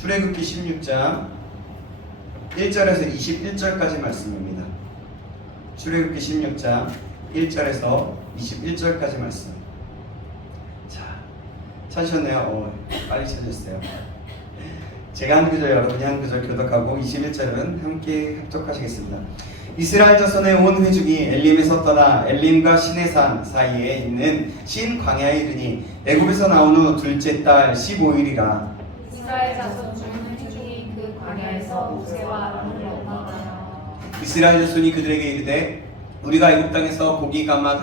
출애굽기 16장 1절에서 21절까지 말씀입니다. 출애굽기 16장 1절에서 21절까지 말씀. 자, 찾으셨네요. 빨리 찾으셨어요. 제가 한 구절, 여러분이 한 구절 교독하고 21절은 함께 합독하시겠습니다. 이스라엘 자손의 온 회중이 엘림에서 떠나 엘림과 시내산 사이에 있는 신 광야에 이르니 애굽에서 나온 후 둘째 달 15일이라. 이스라엘 자손 중 회중이 그 광야에서 모세와 아론을 원망하여 이스라엘 자손이 그들에게 이르되 우리가 애굽 땅에서 고기 가마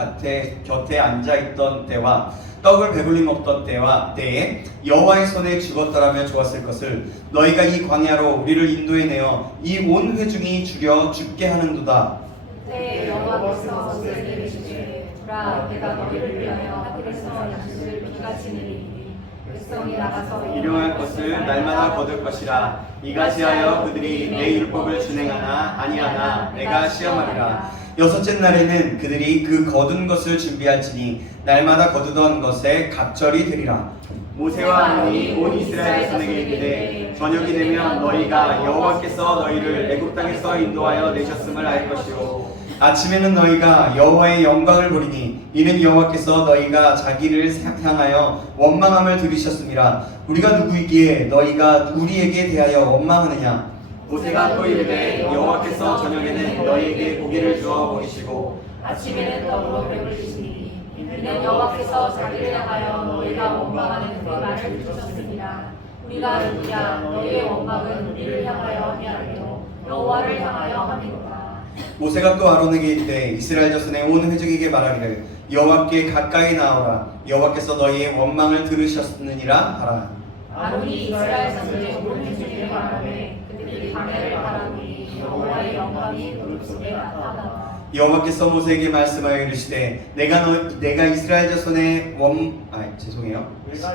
곁에 앉아 있던 때와 떡을 배불리 먹던 때에 여호와의 손에 죽었더라면 좋았을 것을 너희가 이 광야로 우리를 인도해 내어 이 온 회중이 죽여 죽게 하는도다. 그때 여호와께서 모세에게 이르시되 보라 내가 너희를 위하여 하늘에서 양식을 비가 지내리니 백성이 나가서 일용할 것을 날마다 거둘 것이라. 이같이하여 그들이 내 율법을 준행하나 아니하나 내가 시험하리라. 여섯째 날에는 그들이 그 거둔 것을 준비할지니 날마다 거두던 것에 갑절이 되리라. 모세와 아론이 온 이스라엘 자손에게 이르되 저녁이 되면 너희가 여호와께서 너희를 애굽 땅에서 인도하여 내셨음을 알 것이요 아침에는 너희가 여호와의 영광을 보리니 이는 여호와께서 너희가 자기를 향하여 원망함을 들으셨음이라. 우리가 누구이기에 너희가 우리에게 대하여 원망하느냐. 모세가 또 이르되 여호와께서 저녁에는 너희에게 고기를 주어 먹이시고 아침에는 떡으로 배불리시니 이는 여호와께서 자기를 향하여 너희가 원망하는 그 말을 들으셨습니다. 우리가 누구냐 너희의 원망은 우리를 향하여 아니하며 여호와를 향하여 함이로다. 모세가 또 아론에게 이르되 이스라엘 자손의 온 회중에게 말하기를 여호와께 가까이 나오라. 여호와께서 너희의 원망을 들으셨느니라 하라. 아론이 이스라엘 자손의 온 회중에게 말하되 그들이 광야를 바라보니 여호와의 영광이 그룹 속에 나타나더라. 여호와께서 모세에게 말씀하여 이르시되 내가 이스라엘 자손의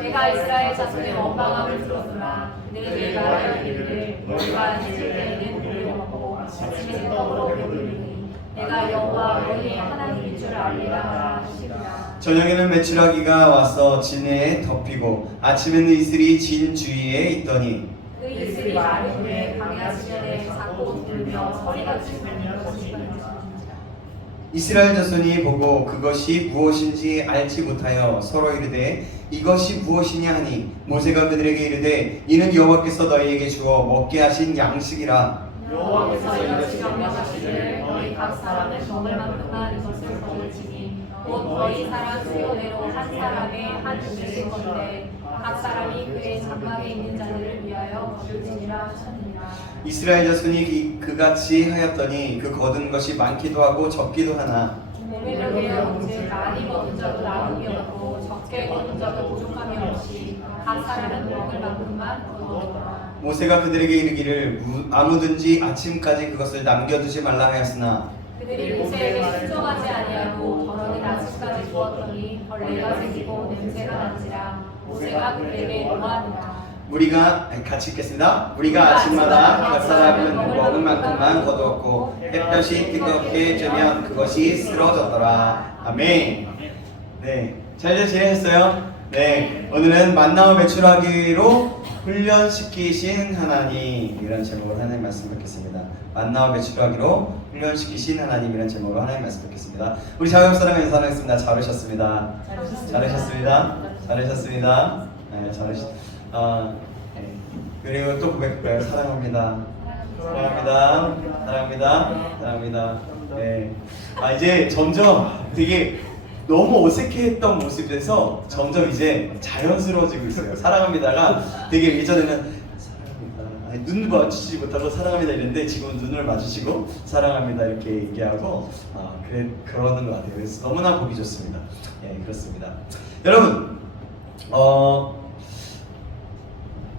내가 이스라엘 자손의 원망함을 들었으나 그들에게 말하여 이르되 너희가 앉을 때에는 우리를 먹고 아침에는 떡으로 배부르니 내가 여호와 너희의 하나님인 줄 알리라 하시리라. 저녁에는 메추라기가 와서 진해에 덮이고 아침에는 이슬이 진 주위에 있더니 그 이슬이 마른 후에 광야 지면에 작고 들며 서리같이 울리는 것이 있는지라. 이스라엘 자손이 보고 그것이 무엇인지 알지 못하여 서로 이르되 이것이 무엇이냐 하니 모세가 그들에게 이르되 이는 여호와께서 너희에게 주어 먹게 하신 양식이라. 여호와께서 이같이 명령하시기를 너희 각 사람은 먹을 만큼만 이것을 거둘지니 곧 너희 사람 수요대로 한 사람의 한 음식인 건데 각 사람이 그의 장막에 있는 자들을 위하여 거둘지니라 하셨느니라. 이스라엘 자손이 그같이 하였더니 그 거둔 것이 많기도 하고 적기도 하나 모밀력에 오직 많이 거둔 자도 나음이 없고 적게 거둔 자도 부족함이 없이 각 사람은 먹을 만큼만 거두었더라. 모세가 그들에게 이르기를 아무든지 아침까지 그것을 남겨두지 말라 하였으나 그들이 모세에게 순종하지 아니하고 저녁에 아침까지 두었더니 벌레가 생기고 냄새가 난지라. 모세가 그들에게 노하니라. 우리가 같이 읽겠습니다. 우리가 아침마다 각 사람은 먹은 만큼만 거두었고 햇볕이 뜨겁게 쬐면 그것이 쓰러졌더라. 아멘. 네, 잘들 지내셨어요? 네, 오늘은 만나와 메추라기로 훈련시키신 하나님 이런 제목으로 하나님 말씀 듣겠습니다. 만나와 메추라기로 훈련시키신 하나님이라는 제목으로 하나님 말씀 듣겠습니다. 우리 자유사랑을 인사하겠습니다. 잘하셨습니다. 잘하셨습니다. 잘하셨습니다. 네, 네. 그리고 또 고백할까요? 사랑합니다. 사랑합니다. 사랑합니다. 사랑합니다. 네. 이제 점점 되게 너무 어색해했던 모습에서 점점 이제 자연스러워지고 있어요. 사랑합니다가 되게 예전에는 사랑합니다. 눈 마주치지 못하고 사랑합니다 이랬는데 지금 눈을 마주치고 사랑합니다 이렇게 얘기하고 그러는 것 같아요. 그래서 너무나 보기 좋습니다. 예, 그렇습니다. 여러분,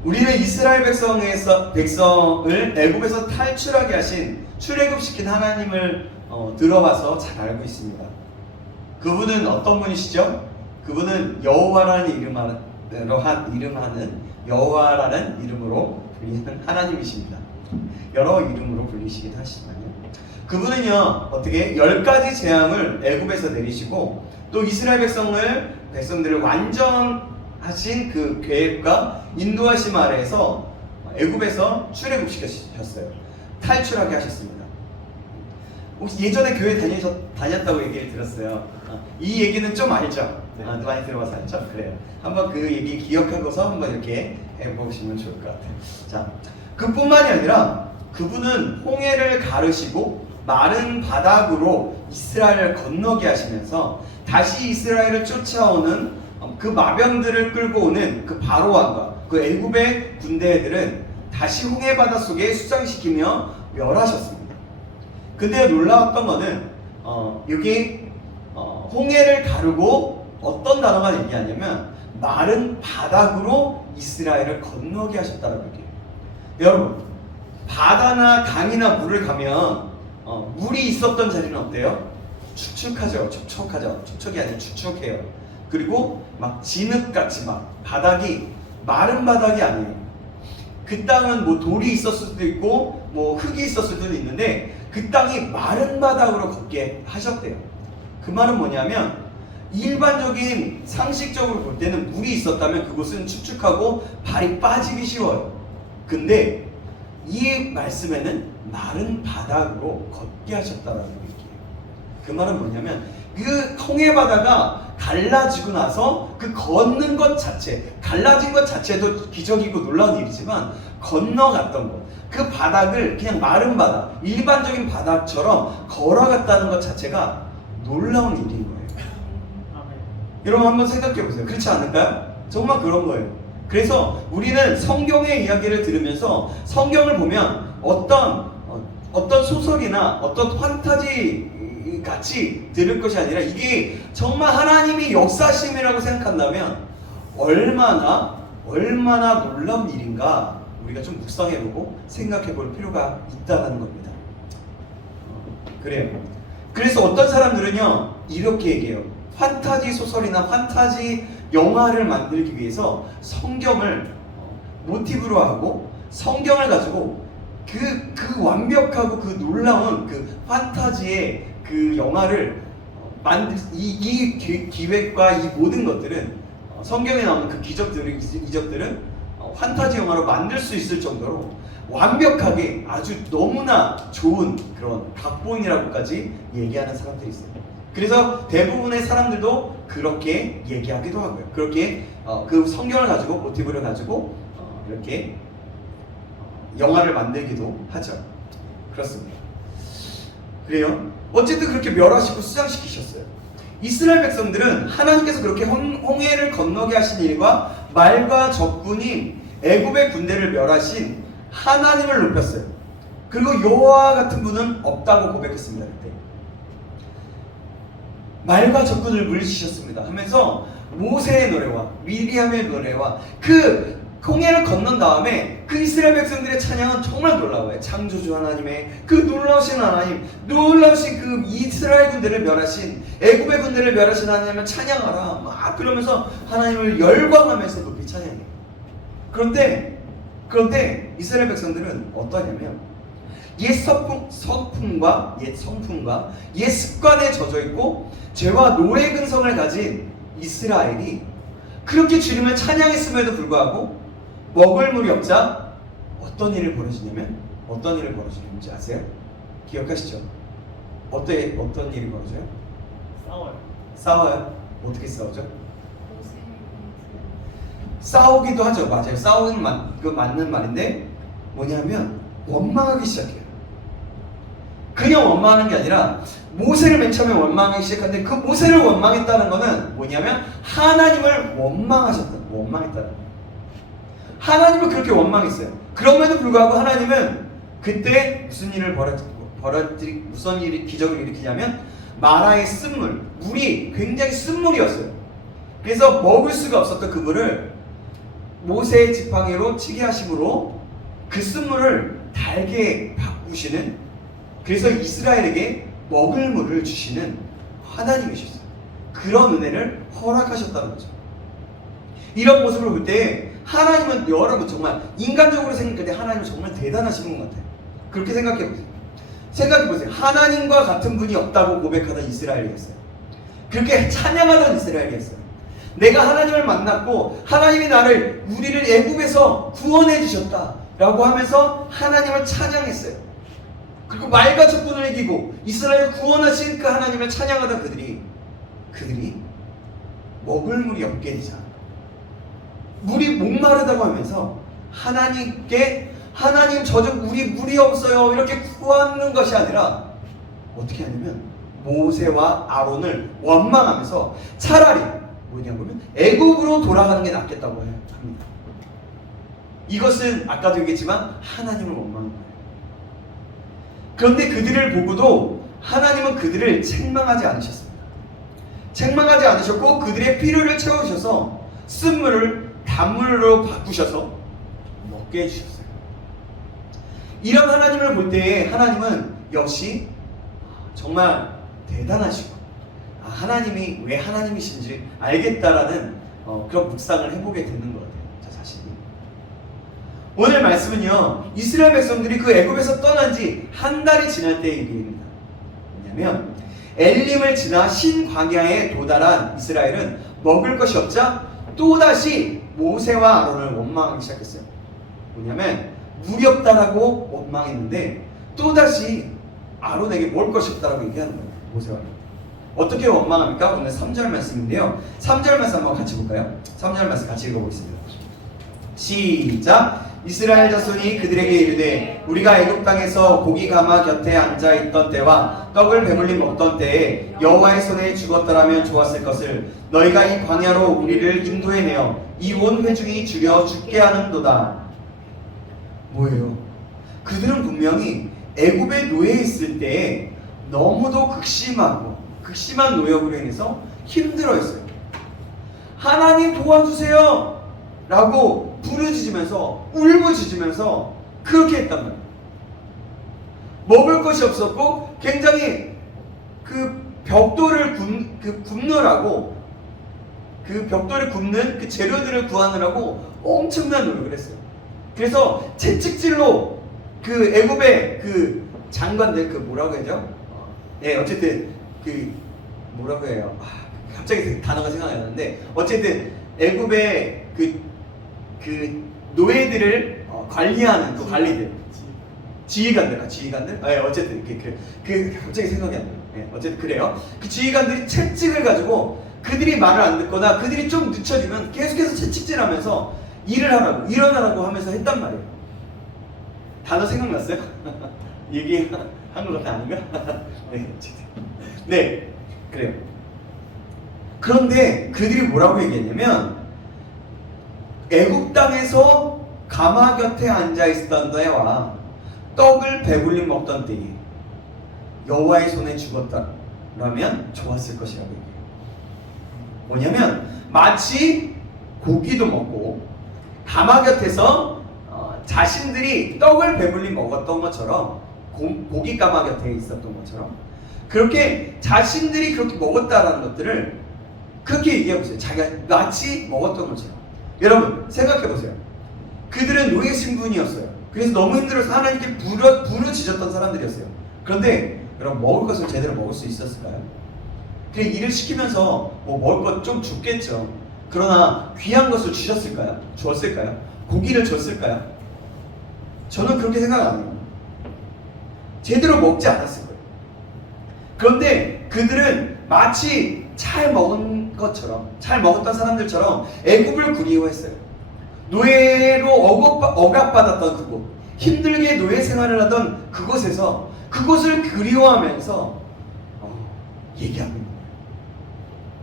우리는 이스라엘 백성을 애굽에서 탈출하게 하신 출애굽시킨 하나님을 들어봐서 잘 알고 있습니다. 그분은 어떤 분이시죠? 그분은 여호와라는 여호와라는 이름으로 불리는 하나님이십니다. 여러 이름으로 불리시긴 하시지만요. 그분은요 어떻게 10가지 재앙을 애굽에서 내리시고 또 이스라엘 백성들을 완전하신 그 계획과 인도하심 아래에서 애굽에서 출애굽시키셨어요. 탈출하게 하셨습니다. 혹시 예전에 교회 다녔다고 얘기를 들었어요. 이 얘기는 좀 알죠? 많이 들어봐서 알죠? 그래요. 한번 그 얘기 기억하고서 한번 이렇게 해보시면 좋을 것 같아요. 자, 그뿐만이 아니라 그분은 홍해를 가르시고 마른 바닥으로 이스라엘을 건너게 하시면서 다시 이스라엘을 쫓아오는 그 마병들을 끌고 오는 그 바로왕과 그 애굽의 군대들은 다시 홍해 바다 속에 수장시키며 멸하셨습니다. 근데 놀라웠던 거는 여기 홍해를 가르고 어떤 단어가 얘기하냐면 마른 바닥으로 이스라엘을 건너게 하셨다는 얘기예요. 여러분, 바다나 강이나 물을 가면 물이 있었던 자리는 어때요? 축축하죠. 촉촉하죠. 촉촉이 아니라 축축해요. 그리고 막 진흙같이 막 바닥이 마른 바닥이 아니에요. 그 땅은 뭐 돌이 있었을 수도 있고 뭐 흙이 있었을 수도 있는데 그 땅이 마른 바닥으로 걷게 하셨대요. 그 말은 뭐냐면 일반적인 상식적으로 볼 때는 물이 있었다면 그곳은 축축하고 발이 빠지기 쉬워요. 근데 이 말씀에는 마른 바닥으로 걷게 하셨다라는 얘기예요. 그 말은 뭐냐면 그 홍해 바다가 갈라지고 나서 그 걷는 것 자체, 갈라진 것 자체도 기적이고 놀라운 일이지만 건너갔던 것, 그 바닥을 그냥 마른 바닥, 일반적인 바닥처럼 걸어갔다는 것 자체가 놀라운 일인 거예요. 여러분 한번 생각해 보세요. 그렇지 않을까요? 정말 그런 거예요. 그래서 우리는 성경의 이야기를 들으면서 성경을 보면 어떤 소설이나 어떤 판타지 같이 들을 것이 아니라 이게 정말 하나님이 역사심이라고 생각한다면 얼마나 놀라운 일인가 우리가 좀 묵상해보고 생각해볼 필요가 있다는 겁니다. 그래요. 그래서 어떤 사람들은요 이렇게 얘기해요. 판타지 소설이나 판타지 영화를 만들기 위해서 성경을 모티브로 하고 성경을 가지고 그 완벽하고 그 놀라운 그 판타지의 그 영화를 이 기획과 이 모든 것들은 성경에 나오는 그 이적들은 판타지 영화로 만들 수 있을 정도로 완벽하게 아주 너무나 좋은 그런 각본이라고까지 얘기하는 사람들이 있어요. 그래서 대부분의 사람들도 그렇게 얘기하기도 하고요. 그렇게 그 성경을 가지고 모티브를 가지고 이렇게 영화를 만들기도 하죠. 그렇습니다. 그래요. 어쨌든 그렇게 멸하시고 수장시키셨어요. 이스라엘 백성들은 하나님께서 그렇게 홍해를 건너게 하신 일과 말과 적군인 애굽의 군대를 멸하신 하나님을 높였어요. 그리고 여호와 같은 분은 없다고 고백했습니다. 그때 말과 적군을 물리치셨습니다 하면서 모세의 노래와 미리암의 노래와 그 홍해를 건넌 다음에 그 이스라엘 백성들의 찬양은 정말 놀라워요. 창조주 하나님의 그 놀라우신 하나님, 놀라우신 그 이스라엘 군대를 멸하신 애굽의 군대를 멸하신 하나님을 찬양하라 막 그러면서 하나님을 열광하면서 높이 찬양해요. 그런데 이스라엘 백성들은 어떠냐면 옛 성품과 옛 습관에 젖어 있고 죄와 노예 근성을 가진 이스라엘이 그렇게 주님을 찬양했음에도 불구하고 먹을 물이 없자 어떤 일이 벌어지는지 아세요? 기억하시죠? 어떤 일이 벌어져요? 싸워요. 어떻게 싸우죠? 싸우기도 하죠. 맞아요. 싸우는 그 맞는 말인데 뭐냐면 원망하기 시작해요. 그냥 원망하는 게 아니라 모세를 맨 처음에 원망하기 시작하는데 그 모세를 원망했다는 거는 뭐냐면 하나님을 원망했다는 거예요. 하나님을 그렇게 원망했어요. 그럼에도 불구하고 하나님은 그때 무슨 기적을 일으키냐면 마라의 쓴물, 물이 굉장히 쓴물이었어요. 그래서 먹을 수가 없었던 그 물을 모세의 지팡이로 치게 하심으로 그 쓴물을 달게 바꾸시는, 그래서 이스라엘에게 먹을 물을 주시는 하나님이셨어요. 그런 은혜를 허락하셨다는 거죠. 이런 모습을 볼 때 하나님은 여러분 정말 인간적으로 생각할 때 하나님은 정말 대단하신 것 같아요. 그렇게 생각해보세요. 생각해보세요. 하나님과 같은 분이 없다고 고백하던 이스라엘이었어요. 그렇게 찬양하던 이스라엘이었어요. 내가 하나님을 만났고 하나님이 우리를 애굽에서 구원해 주셨다. 라고 하면서 하나님을 찬양했어요. 그리고 말과 적군을 이기고 이스라엘을 구원하신 그 하나님을 찬양하던 그들이 먹을 물이 없게 되자 물이 목마르다고 하면서 하나님께 하나님 저 좀 우리 물이 없어요 이렇게 구하는 것이 아니라 어떻게 하냐면 모세와 아론을 원망하면서 차라리 뭐냐면 애굽으로 돌아가는 게 낫겠다고 합니다. 이것은 아까도 얘기했지만 하나님을 원망한 거예요. 그런데 그들을 보고도 하나님은 그들을 책망하지 않으셨습니다. 책망하지 않으셨고 그들의 필요를 채우셔서 쓴물을 단물로 바꾸셔서 먹게 해주셨어요. 이런 하나님을 볼 때에 하나님은 역시 정말 대단하시고 하나님이 왜 하나님이신지 알겠다라는 그런 묵상을 해보게 되는 것 같아요. 저 자신이. 오늘 말씀은요, 이스라엘 백성들이 그 애굽에서 떠난 지 한 달이 지날 때의 일입니다. 뭐냐면 엘림을 지나 신광야에 도달한 이스라엘은 먹을 것이 없자 또다시 모세와 아론을 원망하기 시작했어요. 뭐냐면 물이 없다라고 원망했는데 또다시 아론에게 먹을 것이 없다라고 얘기하는 거예요. 모세와 아론. 어떻게 원망합니까? 오늘 3절 말씀인데요. 3절 말씀 한번 같이 볼까요? 3절 말씀 같이 읽어보겠습니다. 시작! 이스라엘 자손이 그들에게 이르되 우리가 애굽 땅에서 고기 가마 곁에 앉아있던 때와 떡을 배불리 먹던 때에 여호와의 손에 죽었더라면 좋았을 것을 너희가 이 광야로 우리를 인도해내어 이 온 회중이 죽여 죽게 하는도다. 뭐예요? 그들은 분명히 애굽에 노예 있을 때에 너무도 극심한 노역으로 인해서 힘들어했어요. 하나님 도와주세요! 라고 부르짖으면서 울부짖으면서 그렇게 했단 말이에요. 먹을 것이 없었고 굉장히 그 벽돌을 굽느라고 그 벽돌을 굽는 그 재료들을 구하느라고 엄청난 노력을 했어요. 그래서 채찍질로 그 애굽의 그 장관들 그 뭐라고 해야죠? 네, 어쨌든 그 뭐라고 해요? 갑자기 단어가 생각이 안 나는데 어쨌든 애굽의 그 노예들을 관리하는 그 관리들 지휘관들 네, 어쨌든 갑자기 생각이 안 나요. 네, 어쨌든 그래요. 그 지휘관들이 채찍을 가지고 그들이 말을 안 듣거나 그들이 좀 늦춰지면 계속해서 채찍질하면서 일어나라고 하면서 했단 말이에요. 단어 생각났어요? 얘기한 것 같아 아닌가? 네, 네, 그래요. 그런데 그들이 뭐라고 얘기했냐면 애굽 땅에서 가마 곁에 앉아 있었던 때와 떡을 배불리 먹던 때에 여호와의 손에 죽었다라면 좋았을 것이라고 얘기해요. 뭐냐면 마치 고기도 먹고 가마 곁에서 자신들이 떡을 배불리 먹었던 것처럼 고기 가마 곁에 있었던 것처럼 그렇게 자신들이 그렇게 먹었다라는 것들을 그렇게 얘기해보세요. 자기가 마치 먹었던 것처럼. 여러분 생각해보세요. 그들은 노예 신분이었어요. 그래서 너무 힘들어서 하나님께 부르짖었던 사람들이었어요. 그런데 여러분 먹을 것을 제대로 먹을 수 있었을까요? 그래 일을 시키면서 먹을 것 좀 줬겠죠. 그러나 귀한 것을 주셨을까요? 주었을까요? 고기를 줬을까요? 저는 그렇게 생각 안 해요. 제대로 먹지 않았을 거예요. 그런데 그들은 마치 잘 먹었던 사람들처럼 애굽을 그리워했어요. 노예로 억압받았던 그곳, 힘들게 노예 생활을 하던 그곳에서 그곳을 그리워하면서 얘기하는 거예요.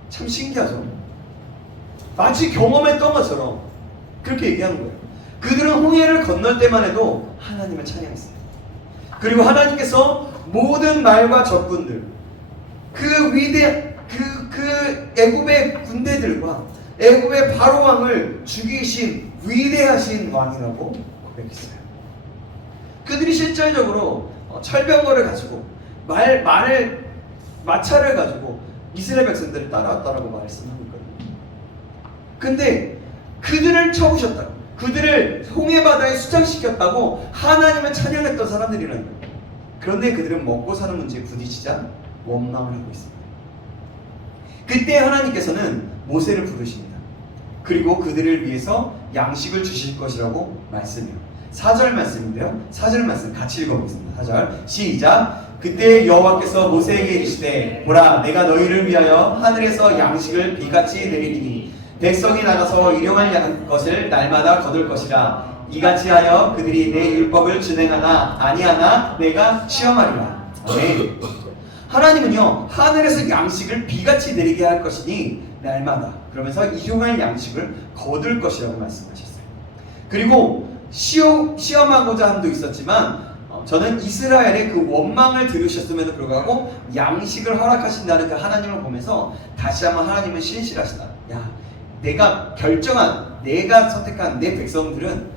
참 신기하죠? 마치 경험했던 것처럼 그렇게 얘기하는 거예요. 그들은 홍해를 건널 때만 해도 하나님을 찬양했어요. 그리고 하나님께서 모든 말과 적군들, 그 애굽의 군대들과 애굽의 바로 왕을 죽이신 위대하신 왕이라고 고백했어요. 그들이 실질적으로 철병거를 가지고 마차를 가지고 이스라엘 백성들을 따라왔다라고 말씀하고 있거든요. 근데 그들을 쳐부셨다고, 그들을 홍해바다에 수장시켰다고 하나님을 찬양했던 사람들이라는 거예요. 그런데 그들은 먹고 사는 문제에 부딪히자 원망을 하고 있습니다. 그때 하나님께서는 모세를 부르십니다. 그리고 그들을 위해서 양식을 주실 것이라고 말씀해요. 4절 말씀인데요. 4절 말씀 같이 읽어보겠습니다. 4절 시작. 그때 여호와께서 모세에게 이르시되 보라 내가 너희를 위하여 하늘에서 양식을 비같이 내리리니 백성이 나가서 일용할 것을 날마다 거둘 것이라. 이같이 하여 그들이 내 율법을 준행하나 아니하나 내가 시험하리라. 아멘. 하나님은요 하늘에서 양식을 비같이 내리게 할 것이니 날마다 그러면서 일용할 양식을 거둘 것이라고 말씀하셨어요. 그리고 시험하고자 함도 있었지만 저는 이스라엘의 그 원망을 들으셨음에도 불구하고 양식을 허락하신다는 그 하나님을 보면서 다시 한번 하나님은 신실하시다. 야, 내가 결정한, 내가 선택한 내 백성들은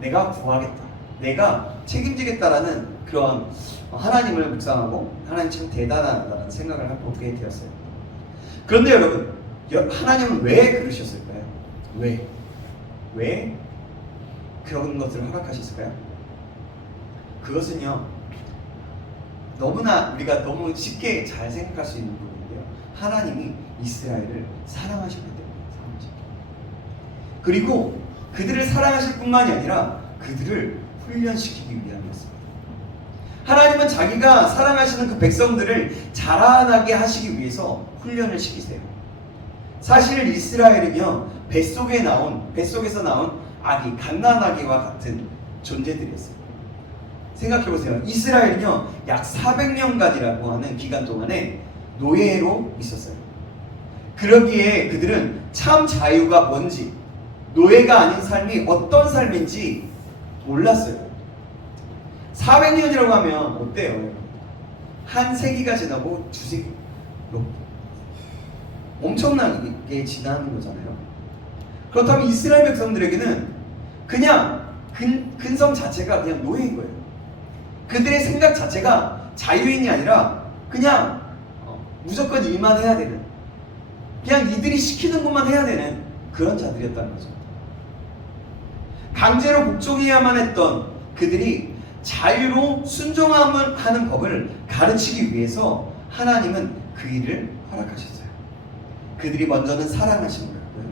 내가 구하겠다, 내가 책임지겠다라는 그런 하나님을 묵상하고 하나님 참 대단하다는 생각을 해보게 되었어요. 그런데 여러분, 하나님은 왜 그러셨을까요? 왜 그런 것들을 허락하셨을까요? 그것은요 너무나 우리가 너무 쉽게 잘 생각할 수 있는 부분인데요, 하나님이 이스라엘을 사랑하셨기 때문에 그리고 그들을 사랑하실 뿐만이 아니라 그들을 훈련시키기 위함이었습니다. 하나님은 자기가 사랑하시는 그 백성들을 자라나게 하시기 위해서 훈련을 시키세요. 사실 이스라엘은요 뱃속에서 나온 아기, 갓난아기와 같은 존재들이었어요. 생각해보세요. 이스라엘은요 약 400년간이라고 하는 기간 동안에 노예로 있었어요. 그러기에 그들은 참 자유가 뭔지, 노예가 아닌 삶이 어떤 삶인지 몰랐어요. 400년이라고 하면 어때요? 한 세기가 지나고 두 세기, 엄청나게 지나는 거잖아요. 그렇다면 이스라엘 백성들에게는 그냥 근성 자체가 그냥 노예인 거예요. 그들의 생각 자체가 자유인이 아니라 그냥 무조건 일만 해야 되는, 그냥 이들이 시키는 것만 해야 되는 그런 자들이었다는 거죠. 강제로 복종해야만 했던 그들이 자유로 순종하는 법을 가르치기 위해서 하나님은 그 일을 허락하셨어요. 그들이 먼저는 사랑하신 거였고요.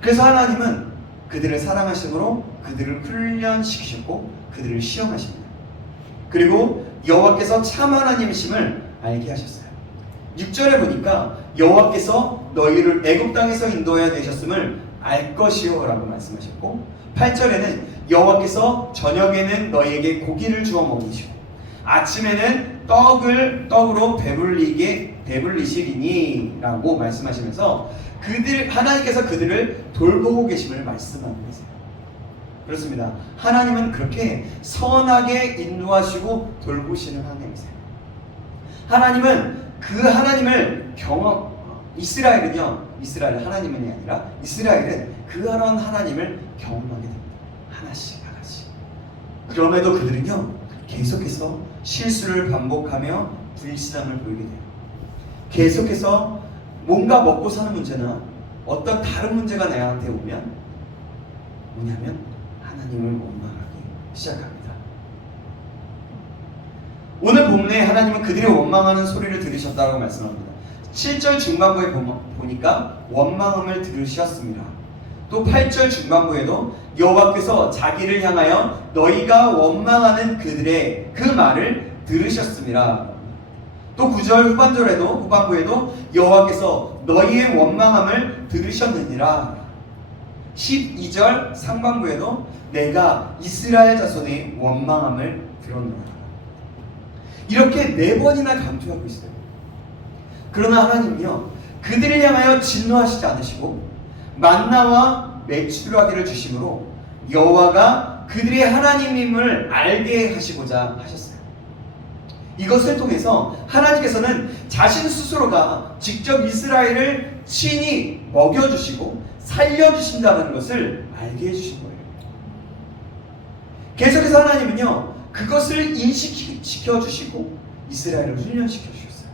그래서 하나님은 그들을 사랑하심으로 그들을 훈련시키셨고 그들을 시험하십니다. 그리고 여호와께서 참 하나님이심을 알게 하셨어요. 6절에 보니까 여호와께서 너희를 애굽 땅에서 인도하여 내셨음을 알 것이요 라고 말씀하셨고, 8절에는 여호와께서 저녁에는 너희에게 고기를 주어 먹이시고 아침에는 떡으로 배불리시리니 라고 말씀하시면서 하나님께서 그들을 돌보고 계심을 말씀하는 거예요. 그렇습니다. 하나님은 그렇게 선하게 인도하시고 돌보시는 하나님이세요. 하나님은 그 하나님을 이스라엘 하나님이 아니라 이스라엘은 그런 하나님을 경험하게 됩니다. 하나씩. 그럼에도 그들은요 계속해서 실수를 반복하며 불신함을 보이게 돼요. 계속해서 뭔가 먹고 사는 문제나 어떤 다른 문제가 나한테 오면 뭐냐면 하나님을 원망하기 시작합니다. 오늘 본문에 하나님은 그들이 원망하는 소리를 들으셨다고 말씀합니다. 7절 중반부에 보니까 원망음을 들으셨습니다. 또 8절 중반부에도 여호와께서 자기를 향하여 너희가 원망하는 그들의 그 말을 들으셨습니다. 또 9절 후반부에도 여호와께서 너희의 원망함을 들으셨느니라. 12절 상반부에도 내가 이스라엘 자손의 원망함을 들었노라. 이렇게 4번이나 강조하고 있어요. 그러나 하나님은요 그들을 향하여 진노하시지 않으시고 만나와 메추라기를 주심으로 여호와가 그들의 하나님임을 알게 하시고자 하셨어요. 이것을 통해서 하나님께서는 자신 스스로가 직접 이스라엘을 친히 먹여주시고 살려주신다는 것을 알게 해주신 거예요. 계속해서 하나님은요 그것을 인식시켜주시고 이스라엘을 훈련시켜 주셨어요.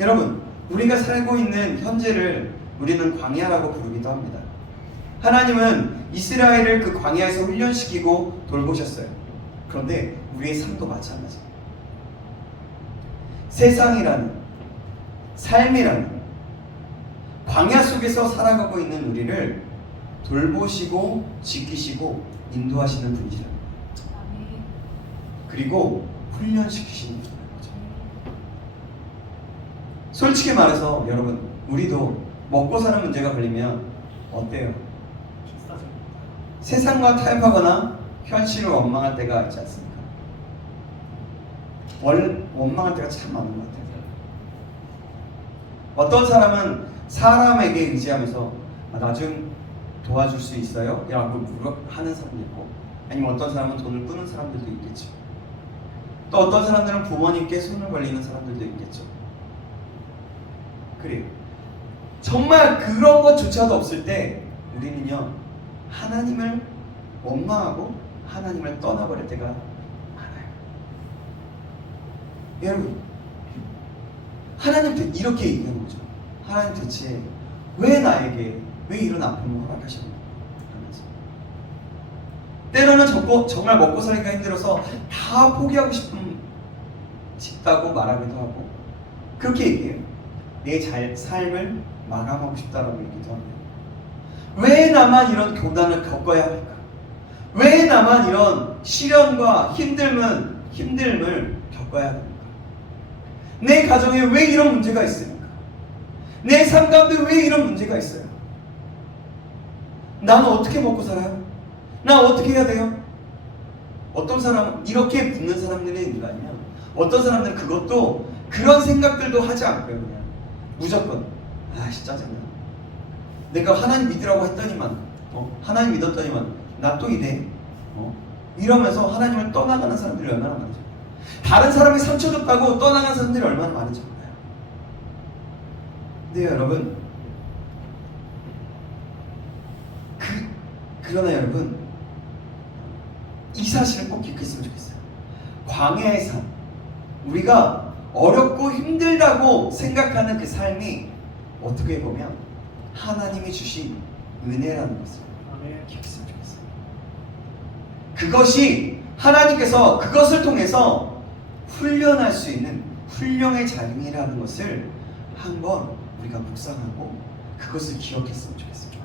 여러분, 우리가 살고 있는 현재를 우리는 광야라고 부르기도 합니다. 하나님은 이스라엘을 그 광야에서 훈련시키고 돌보셨어요. 그런데 우리의 삶도 마찬가지입니다. 세상이라는, 삶이라는 광야 속에서 살아가고 있는 우리를 돌보시고 지키시고 인도하시는 분이시라는 거예요. 아멘. 그리고 훈련시키시는 분이라는 거죠. 솔직히 말해서 여러분, 우리도 먹고 사는 문제가 걸리면 어때요? 세상과 타협하거나 현실을 원망할 때가 있지 않습니까? 원망할 때가 참 많은 것 같아요. 어떤 사람은 사람에게 의지하면서 나 좀 도와줄 수 있어요? 라고 하는 사람도 있고, 아니면 어떤 사람은 돈을 꾸는 사람들도 있겠죠. 또 어떤 사람들은 부모님께 손을 벌리는 사람들도 있겠죠. 그래요. 정말 그런 것조차도 없을 때 우리는요, 하나님을 원망하고 하나님을 떠나버릴 때가 많아요. 여러분, 하나님 이렇게 얘기하는 거죠. 하나님 대체 왜 나에게 왜 이런 아픔을 허락하셨나? 때로는 정말 먹고 살기가 힘들어서 다 포기하고 싶다고 말하기도 하고, 그렇게 얘기해요. 내 삶을 마감하고 싶다라고 얘기도 합니다. 왜 나만 이런 고난을 겪어야 할까? 왜 나만 이런 시련과 힘듦을 겪어야 합니까? 내 가정에 왜 이런 문제가 있습니까? 내 삶 가운데 왜 이런 문제가 있어요? 나는 어떻게 먹고 살아요? 나 어떻게 해야 돼요? 어떤 사람은 이렇게 묻는 사람들이 있는 거 아니야? 어떤 사람들은 그것도 그런 생각들도 하지 않고요. 그냥 무조건 짜증나. 내가 하나님 믿으라고 했더니만 하나님 믿었더니만 나 또 이래. 이러면서 하나님을 떠나가는 사람들이 얼마나 많은지, 다른 사람이 상처 줬다고 떠나가는 사람들이 얼마나 많은지 몰라요. 네, 여러분. 그러나 여러분, 이 사실을 꼭 기억했으면 좋겠어요. 광야의 삶, 우리가 어렵고 힘들다고 생각하는 그 삶이 어떻게 보면 하나님이 주신 은혜라는 것을 기억했으면 좋겠어요. 그것이 하나님께서 그것을 통해서 훈련할 수 있는 훈련의 자lim이라는 것을 한번 우리가 묵상하고 그것을 기억했으면 좋겠습니다.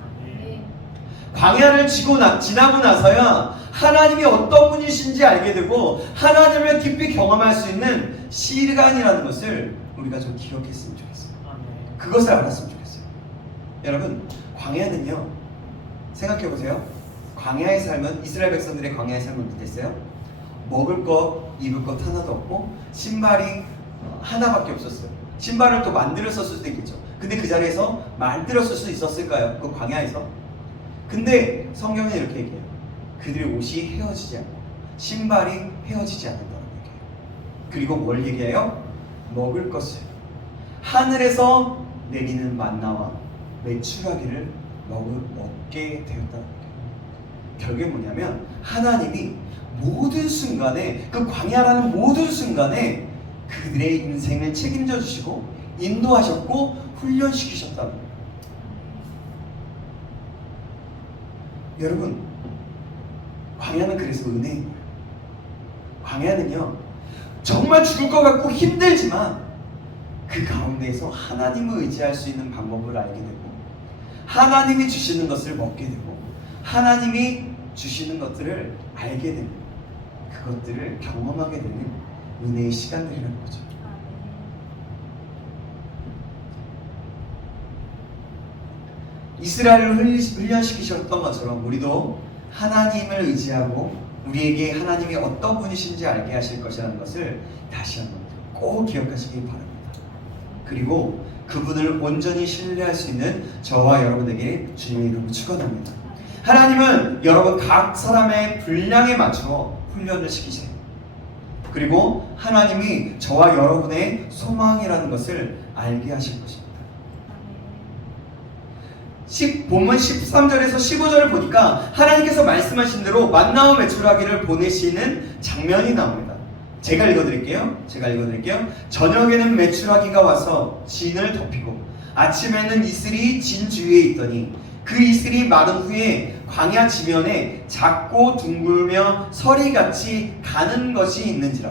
광야를 지나고 나서야 하나님이 어떤 분이신지 알게 되고 하나님을 깊이 경험할 수 있는 시간이라는 것을 우리가 좀 기억했으면 좋겠어요. 그것을 알았으면 좋겠어요. 여러분, 광야는요, 생각해보세요. 광야의 삶은, 이스라엘 백성들의 광야의 삶은 어땠어요? 먹을 것, 입을 것 하나도 없고 신발이 하나밖에 없었어요. 신발을 또 만들었을 수도 있겠죠. 근데 그 자리에서 만들었을 수 있었을까요? 그 광야에서? 근데 성경은 이렇게 얘기해요. 그들의 옷이 헤어지지 않고 신발이 헤어지지 않는다고 얘기해요. 그리고 뭘 얘기해요? 먹을 것을, 하늘에서 내리는 만나와 메추라기를 먹게 되었다는 얘기예요. 결국에 뭐냐면 하나님이 모든 순간에, 그 광야라는 모든 순간에 그들의 인생을 책임져 주시고 인도하셨고 훈련시키셨다는 거예요. 여러분, 광야는 그래서 은혜인 거예요. 광야는요, 정말 죽을 것 같고 힘들지만 그 가운데에서 하나님을 의지할 수 있는 방법을 알게 되고 하나님이 주시는 것을 먹게 되고 하나님이 주시는 것들을 알게 되는, 그것들을 경험하게 되는 은혜의 시간들이라는 거죠. 이스라엘을 훈련시키셨던 것처럼 우리도 하나님을 의지하고 우리에게 하나님이 어떤 분이신지 알게 하실 것이라는 것을 다시 한번 꼭 기억하시기 바랍니다. 그리고 그분을 온전히 신뢰할 수 있는 저와 여러분에게 주님의 이름으로 축원합니다. 하나님은 여러분 각 사람의 분량에 맞춰 훈련을 시키세요. 그리고 하나님이 저와 여러분의 소망이라는 것을 알게 하실 것입니다. 본문 13절에서 15절을 보니까 하나님께서 말씀하신 대로 만나와 메추라기를 보내시는 장면이 나옵니다. 제가 읽어드릴게요. 저녁에는 메추라기가 와서 진을 덮이고 아침에는 이슬이 진 주위에 있더니 그 이슬이 마른 후에 광야 지면에 작고 둥글며 서리같이 가는 것이 있는지라.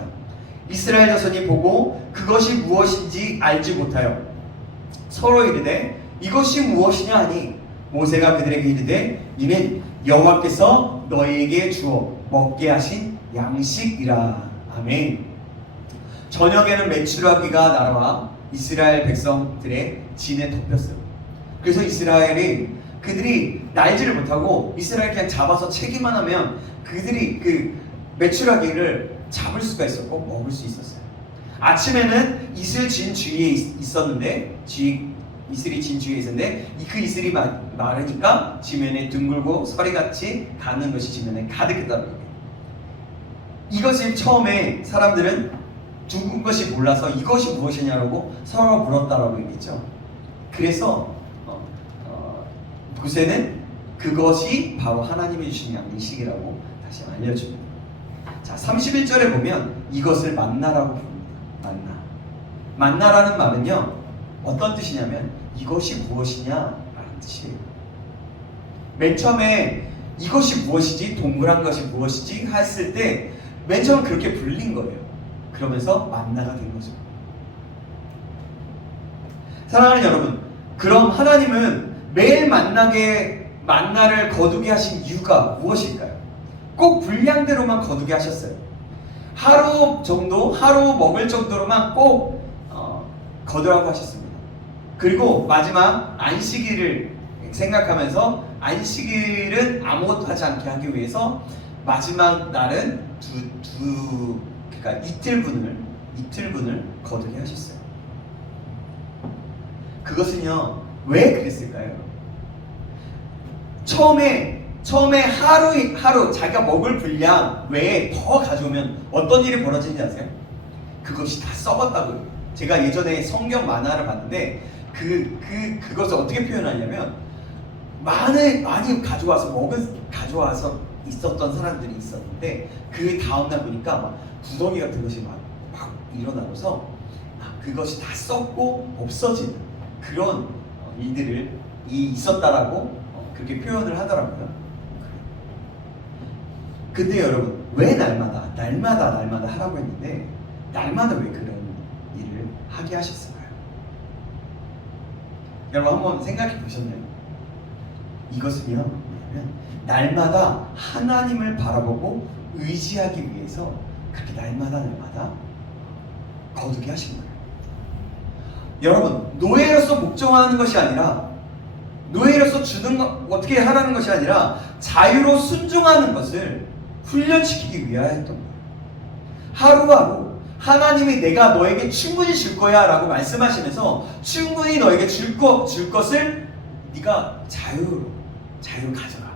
이스라엘 자손이 보고 그것이 무엇인지 알지 못하여 서로 이르되 이것이 무엇이냐 하니 모세가 그들에게 이르되 이는 여호와께서 너희에게 주어 먹게 하신 양식이라. 아멘. 저녁에는 메추라기가 날아와 이스라엘 백성들의 진에 덮였어요. 그래서 이스라엘이 그들이 날지를 못하고 이스라엘 그냥 잡아서 채기만 하면 그들이 그 메추라기를 잡을 수가 있었고 먹을 수 있었어요. 아침에는 이슬 진 주위에 있었는데 이슬이 진 주위에 있었는데 그 이슬이 마르니까 지면에 둥글고 서리같이 가는 것이 지면에 가득했다는 거예요. 이것이 처음에 사람들은 둥근 것이 몰라서 이것이 무엇이냐고 서로 물었다라고 얘기했죠. 그래서 모세는 그것이 바로 하나님이 주신 양식이라고 다시 알려줍니다. 자, 31절에 보면 이것을 만나라고 부릅니다. 만나라는 말은요, 어떤 뜻이냐면 이것이 무엇이냐라는 뜻이에요. 맨 처음에 이것이 무엇이지, 동그란 것이 무엇이지 했을 때 맨 처음 그렇게 불린 거예요. 그러면서 만나가 된 거죠. 사랑하는 여러분, 그럼 하나님은 매일 만나를 거두게 하신 이유가 무엇일까요? 꼭 분량대로만 거두게 하셨어요. 하루 먹을 정도로만 꼭 거두라고 하셨습니다. 그리고 마지막 안식일을 생각하면서 안식일은 아무것도 하지 않게 하기 위해서 마지막 날은 그러니까 이틀분을 거두게 하셨어요. 그것은요, 왜 그랬을까요? 처음에 하루 자기가 먹을 분량 외에 더 가져오면 어떤 일이 벌어지는지 아세요? 그것이 다 썩었다고요. 제가 예전에 성경 만화를 봤는데 그것을 어떻게 표현하냐면 많이 가져와서 있었던 사람들이 있었는데 그 다음날 보니까 막 구덩이 같은 것이 막 일어나면서 그것이 다 썩고 없어지는 그런 일들이 있었다라고 그렇게 표현을 하더라고요. 근데 여러분, 왜 날마다 하라고 했는데 날마다 왜 그런 일을 하게 하셨을까요? 여러분 한번 생각해 보셨나요? 이것은요, 뭐냐면 날마다 하나님을 바라보고 의지하기 위해서 그렇게 날마다 거두게 하신 거예요. 여러분, 노예로서 목적하는 것이 아니라 노예로서 어떻게 하라는 것이 아니라 자유로 순종하는 것을 훈련시키기 위하였던 거예요. 하루하루 하나님이 내가 너에게 충분히 줄 거야 라고 말씀하시면서 충분히 너에게 줄 것을 네가 자유로 가져가.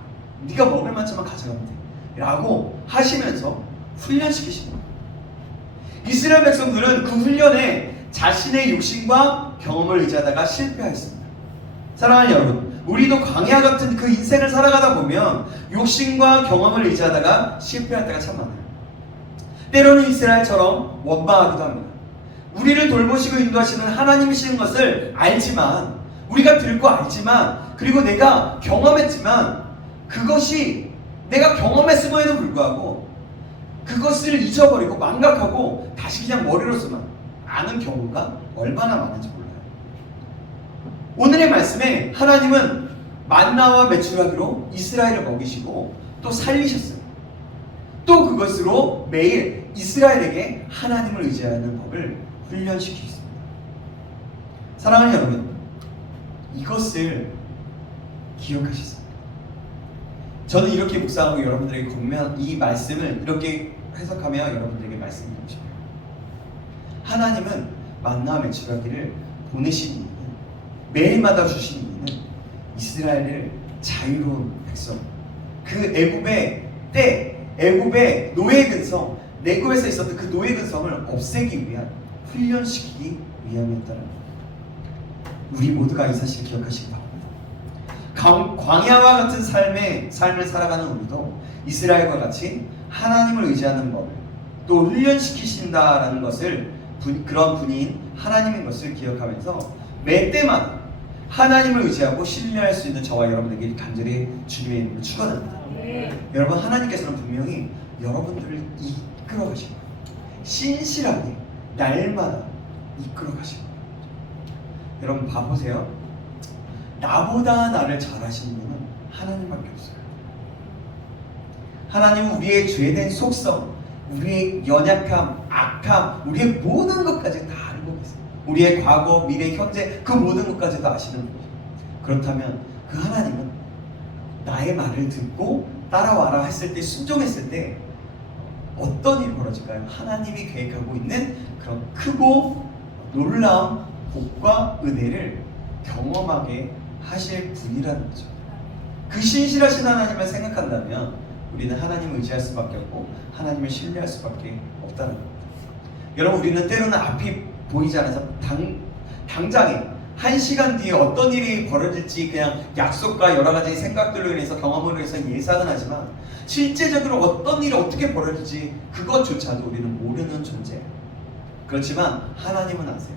네가 먹을 만큼만 가져가면 돼 라고 하시면서 훈련시키신 거예요. 이스라엘 백성들은 그 훈련에 자신의 욕심과 경험을 의지하다가 실패하였습니다. 사랑하는 여러분, 우리도 광야 같은 그 인생을 살아가다 보면 욕심과 경험을 의지하다가 실패할 때가 참 많아요. 때로는 이스라엘처럼 원망하기도 합니다. 우리를 돌보시고 인도하시는 하나님이시는 것을 알지만, 우리가 들고 알지만, 그리고 내가 경험했지만 그것이 내가 경험했음에도 불구하고 그것을 잊어버리고 망각하고 다시 그냥 머리로서만 아는 경우가 얼마나 많은지 몰라요. 오늘의 말씀에 하나님은 만나와 메추라기로 이스라엘을 먹이시고 또 살리셨어요. 또 그것으로 매일 이스라엘에게 하나님을 의지하는 법을 훈련시키셨습니다. 사랑하는 여러분, 이것을 기억하셨습니다. 저는 이렇게 묵상하고 여러분들에게 이 말씀을 이렇게 해석하며 여러분들에게 말씀드리고 싶어요. 하나님은 만나와 메추라기를 보내신 이유는, 매일마다 주신 이유는 이스라엘을 자유로운 백성, 그 애굽의 노예 근성, 애굽에서 있었던 그 노예 근성을 없애기 위한, 훈련시키기 위함이었다는 것. 우리 모두가 이 사실을 기억하시기 바랍니다. 광야와 같은 삶을 살아가는 우리도 이스라엘과 같이 하나님을 의지하는 법을 또 훈련시키신다라는 것을, 그런 분인 하나님인 것을 기억하면서 매 때마다 하나님을 의지하고 신뢰할 수 있는 저와 여러분에게 간절히 주님의 이름으로 축원합니다. 여러분, 하나님께서는 분명히 여러분들을 이끌어 가실 거예요. 신실하게 날마다 이끌어 가실 거예요. 여러분 봐보세요. 나보다 나를 잘 하시는 분은 하나님밖에 없어요. 하나님은 우리의 죄된 속성, 우리의 연약함, 악함, 우리의 모든 것까지 다 알고 계세요. 우리의 과거, 미래, 현재 그 모든 것까지도 아시는 분이에요. 그렇다면 그 하나님은 나의 말을 듣고 따라와라 했을 때, 순종했을 때 어떤 일이 벌어질까요? 하나님이 계획하고 있는 그런 크고 놀라운 복과 은혜를 경험하게 하실 분이라는 거죠. 그 신실하신 하나님을 생각한다면 우리는 하나님을 의지할 수밖에 없고 하나님을 신뢰할 수밖에 없다는 겁니다. 여러분, 우리는 때로는 앞이 보이지 않아서 당장에 1시간 뒤에 어떤 일이 벌어질지 그냥 약속과 여러 가지 생각들로 인해서, 경험으로 인해서 예상은 하지만 실제적으로 어떤 일이 어떻게 벌어질지 그것조차도 우리는 모르는 존재예요. 그렇지만 하나님은 아세요.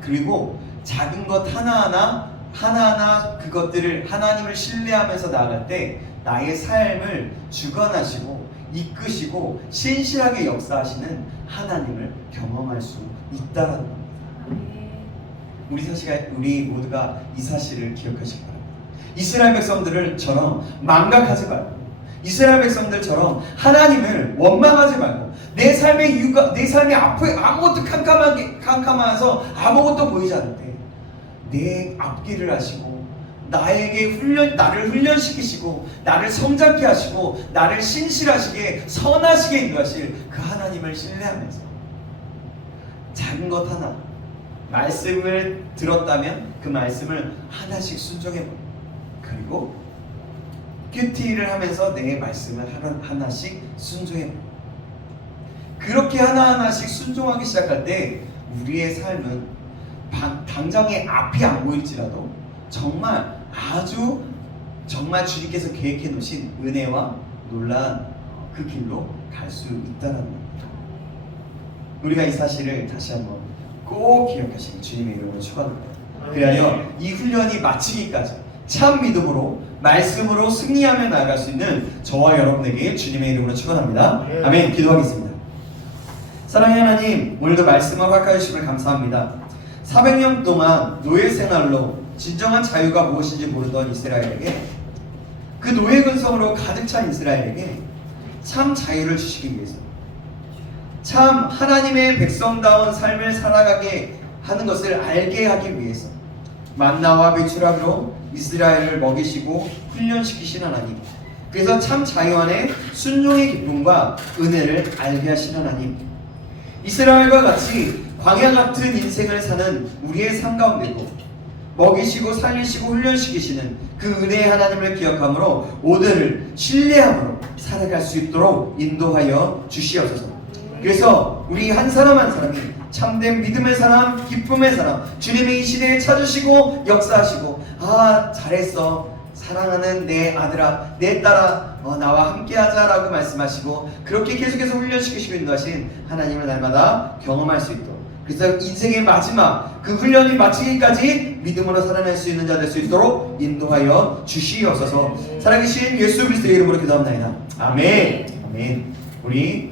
그리고 작은 것 하나하나 그것들을 하나님을 신뢰하면서 나아갈 때 나의 삶을 주관하시고 이끄시고 신실하게 역사하시는 하나님을 경험할 수 있다라는 겁니다. 우리 모두가 이 사실을 기억하시기 바랍니다. 이스라엘 백성들처럼 망각하지 말고, 이스라엘 백성들처럼 하나님을 원망하지 말고, 내 삶의 앞에 아무것도 캄캄해서 아무것도 보이지 않을 때 내 앞길을 하시고 나를 훈련시키시고 나를 성장케 하시고 나를 신실하시게 선하시게 인도하실 그 하나님을 신뢰하면서 작은 것 하나, 말씀을 들었다면 그 말씀을 하나씩 순종해보고, 그리고 큐티를 하면서 내 말씀을 하나씩 순종해보고, 그렇게 하나하나씩 순종하기 시작할 때 우리의 삶은 당장에 앞이 안 보일지라도 정말 주님께서 계획해 놓으신 은혜와 놀라운 그 길로 갈 수 있다는 겁니다. 우리가 이 사실을 다시 한번 꼭 기억하시기 주님의 이름으로 축원합니다. 그리하여 이 훈련이 마치기까지 참 믿음으로 말씀으로 승리하며 나아갈 수 있는 저와 여러분에게 주님의 이름으로 축원합니다. 아멘. 기도하겠습니다. 사랑하는 하나님, 오늘도 말씀을 허락하여 주심을 감사합니다. 400년 동안 노예 생활로 진정한 자유가 무엇인지 모르던 이스라엘에게, 그 노예 근성으로 가득 찬 이스라엘에게 참 자유를 주시기 위해서, 참 하나님의 백성다운 삶을 살아가게 하는 것을 알게 하기 위해서 만나와 메추라기로 이스라엘을 먹이시고 훈련시키신 하나님, 그래서 참 자유 안에 순종의 기쁨과 은혜를 알게 하신 하나님, 이스라엘과 같이 광야 같은 인생을 사는 우리의 삶 가운데도 먹이시고 살리시고 훈련시키시는 그 은혜의 하나님을 기억함으로 오늘을 신뢰함으로 살아갈 수 있도록 인도하여 주시옵소서. 그래서 우리 한 사람 한 사람이 참된 믿음의 사람, 기쁨의 사람, 주님이 이 시대에 찾으시고 역사하시고, 잘했어, 사랑하는 내 아들아, 내 딸아, 나와 함께하자 라고 말씀하시고, 그렇게 계속해서 훈련시키시고 인도하신 하나님을 날마다 경험할 수 있도록, 그래서 인생의 마지막 그 훈련이 마치기까지 믿음으로 살아낼 수 있는 자 될 수 있도록 인도하여 주시옵소서. 살아계신 예수 그리스도의 이름으로 기도합니다. 아멘. 아멘. 우리